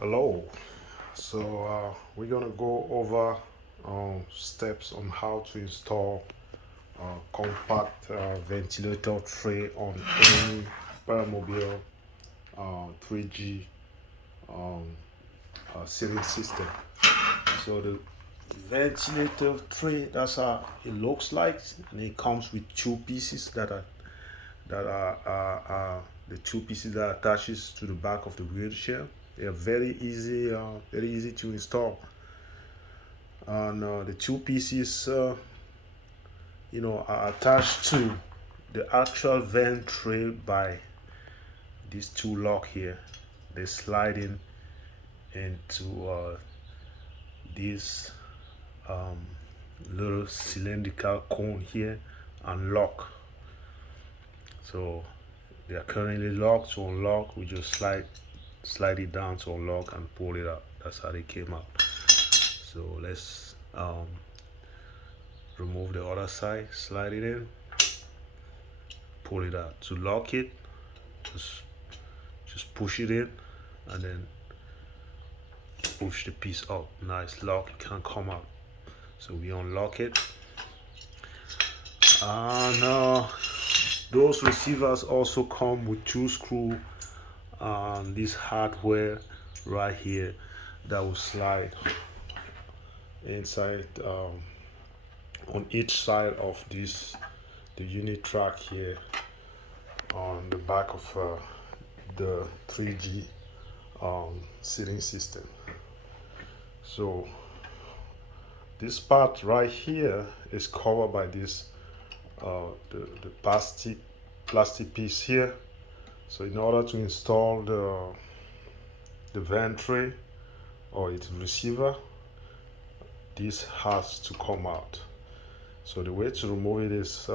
Hello. We're gonna go over steps on how to install compact ventilator tray on any Permobil 3G um, ceiling system. So the ventilator tray, that's how it looks like, and it comes with two pieces that are the two pieces that attaches to the back of the wheelchair. They are very easy to install. And the two pieces, are attached to the actual vent tray by these two lock here. They slide in into this um, little cylindrical cone here and lock. So they are currently locked. To unlock, we just slide it down to unlock and pull it out. That's how they came out. So let's remove the other side, slide it in, pull it out. To lock it, just push it in and then push the piece up. Now it's locked, it can't come out. So we unlock it. And those receivers also come with two screws and this hardware right here that will slide inside on each side of the unit track here on the back of the 3G seating system. So this part right here is covered by this the plastic piece here. So in order to install the vent tray or its receiver, this has to come out. So the way to remove it is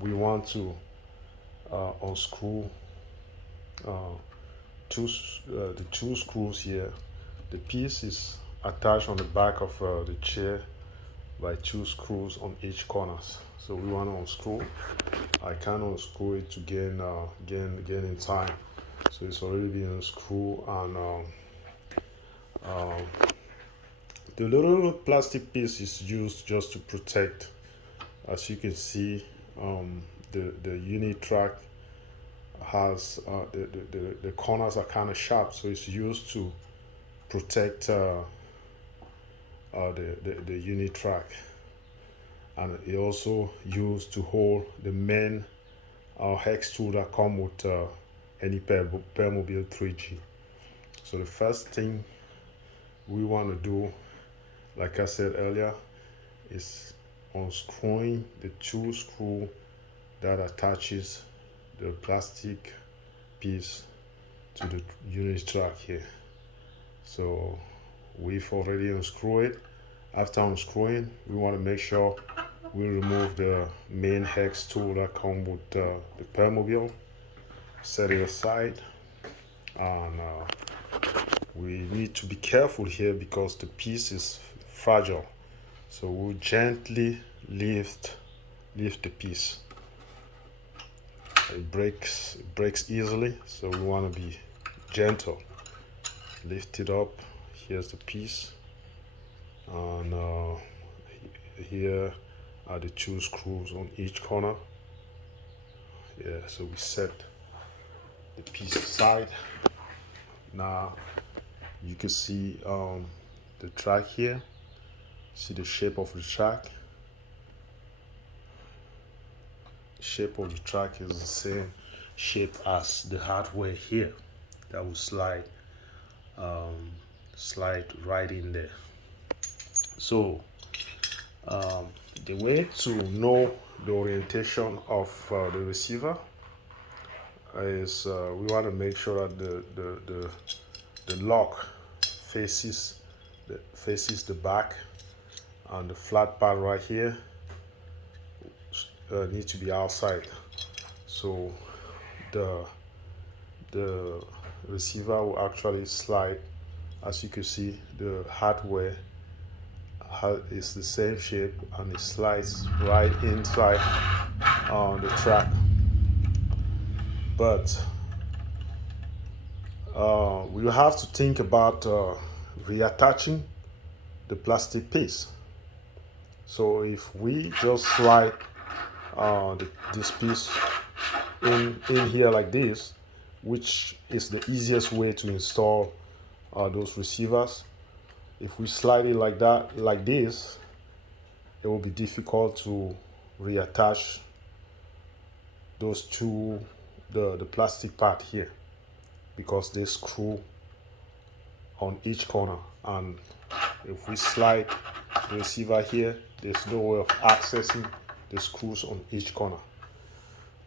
we want to unscrew the two screws here. The piece is attached on the back of the chair by two screws on each corners. So we want to unscrew. I can't unscrew it to gain in time. So it's already been unscrewed, and the little plastic piece is used just to protect. As you can see, the unit track has the corners are kind of sharp, so it's used to protect the unit track, and it also used to hold the main hex tool that come with any Permobil 3G. So the first thing we want to do, like I said earlier, is unscrewing the two screw that attaches the plastic piece to the unit track here. So we've already unscrewed it. After unscrewing, we want to make sure we remove the main hex tool that comes with the Permobil, set it aside, and we need to be careful here because the piece is fragile. So we'll gently lift the piece. It breaks easily, so we want to be gentle. Lift it up. Here's the piece, and here are the two screws on each corner. Yeah, so we set the piece aside. Now you can see the track here. See the shape of the track. The shape of the track is the same shape as the hardware here that will slide right in there. So the way to know the orientation of the receiver is we want to make sure that the lock faces the back, and the flat part right here needs to be outside. So the receiver will actually slide. As you can see, the hardware is the same shape, and it slides right inside on the track. But we will have to think about reattaching the plastic piece. So if we just slide this piece in here like this, which is the easiest way to install those receivers. If we slide it like that, like this, it will be difficult to reattach those two, the plastic part here, because they screw on each corner. And if we slide the receiver here, there's no way of accessing the screws on each corner.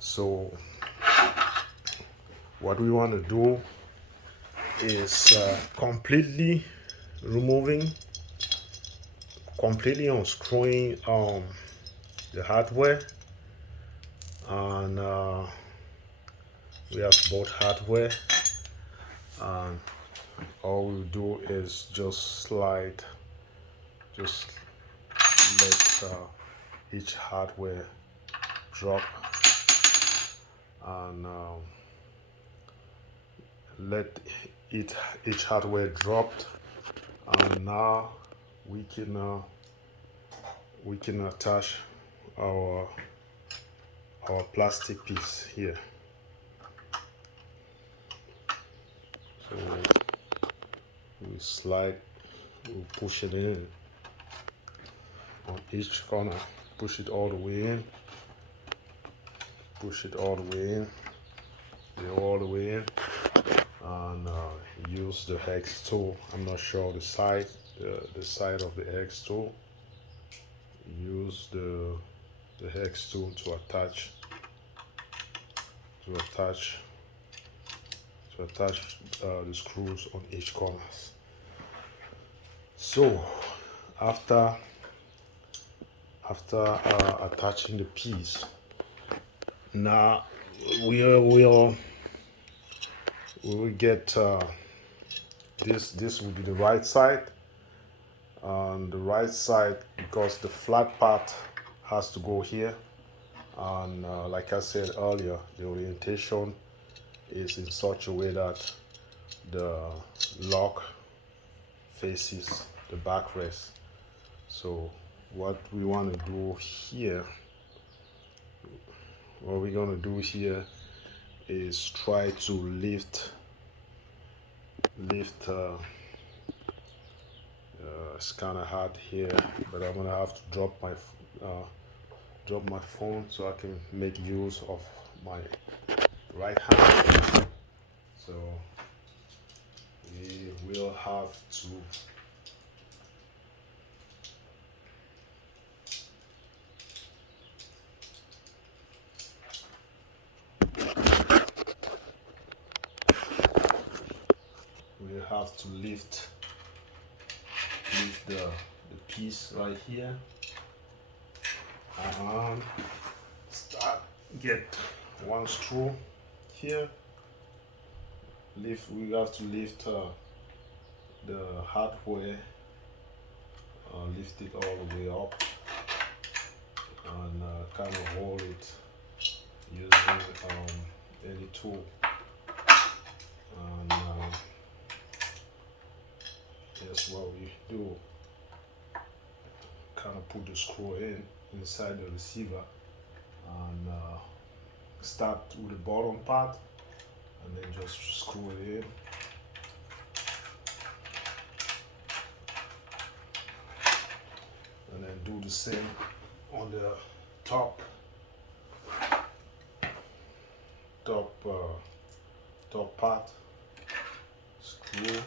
So what we want to do is completely unscrewing the hardware, and we have both hardware, and all we do is just let each hardware drop, and let each hardware dropped, and now we can attach our plastic piece here. So we push it in on each corner, push it all the way in, push it all the way in, all the way in, and use the hex tool. I'm not sure the side of the hex tool. Use the hex tool to attach the screws on each corners. So after attaching the piece, now we will get this will be the right side. On the right side, because the flat part has to go here, and like I said earlier, the orientation is in such a way that the lock faces the backrest. So what we're going to do here is try to lift it's kind of hard here, but I'm gonna have to drop my phone so I can make use of my right hand. So we will have to lift the piece right here, and get one screw here. We have to lift the hardware, lift it all the way up, and kind of hold it using any tool, and that's what we do. Kind of put the screw inside the receiver, and start with the bottom part, and then just screw it in. And then do the same on the top part. Screw.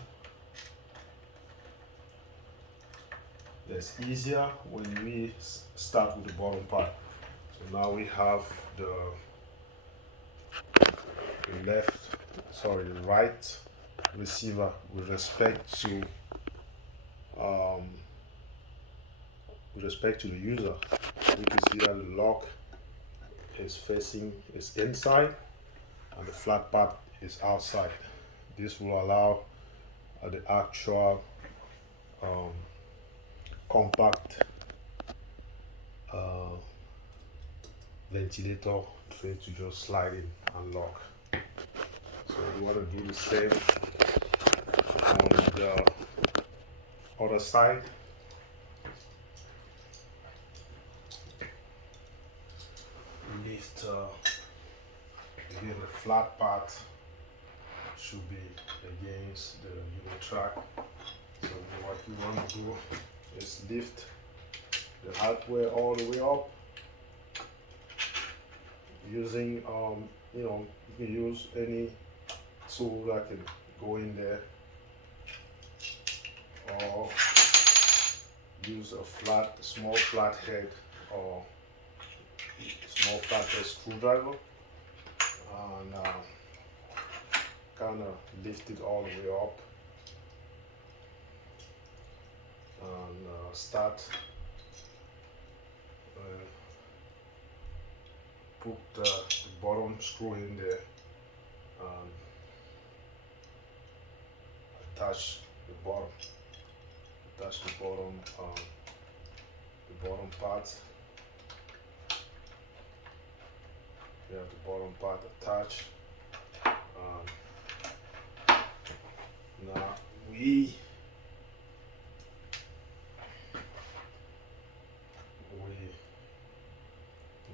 That's easier when we start with the bottom part. So now we have the right receiver with respect to the user. You can see that the lock is inside, and the flat part is outside. This will allow the actual compact ventilator tray to just slide in and lock. So you want to do the same on the other side. Lift again, the flat part should be against the unit track. So what you want to do is lift the hardware all the way up using you can use any tool that can go in there, or use a small flathead or small flathead screwdriver, and kind of lift it all the way up and start put the bottom screw in there and attach the bottom part. You have the bottom part attached. Now we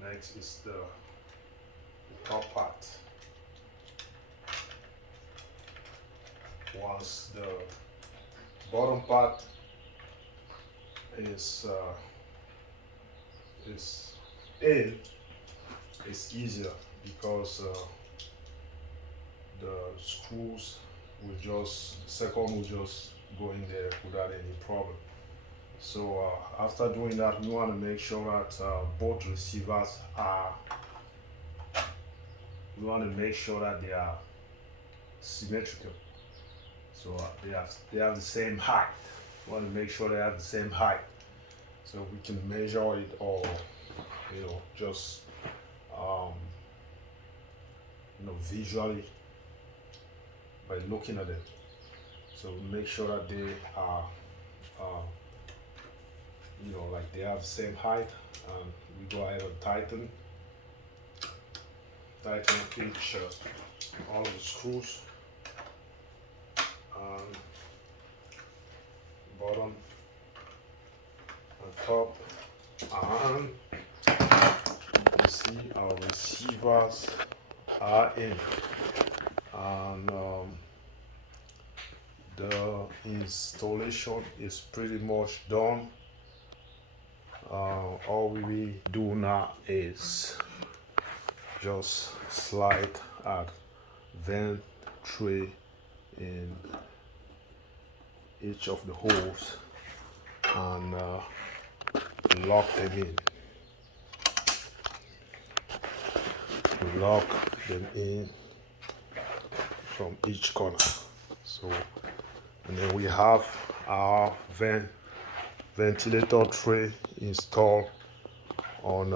next is the top part. Once the bottom part is in, it's easier because the screws second will just go in there without any problem. So after doing that, we want to make sure that both receivers they are symmetrical. So they have the same height. We want to make sure they have the same height, so we can measure it, or just visually by looking at it. So make sure that they are like they have the same height, and we go ahead and tighten each all of the screws, bottom and top, and you can see our receivers are in, and the installation is pretty much done. All we do now is just slide a vent tray in each of the holes and lock them in. Lock them in from each corner. So, and then we have our ventilator tray installed on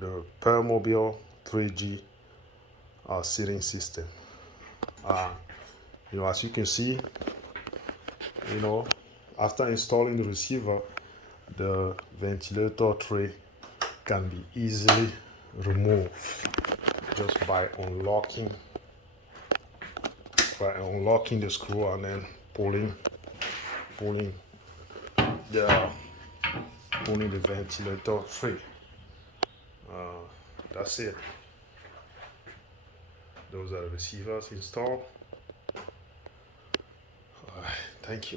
the Permobil 3G seating system. As you can see, after installing the receiver, the ventilator tray can be easily removed just by unlocking the screw and then pulling the ventilator tray. That's it. Those are the receivers installed. Thank you.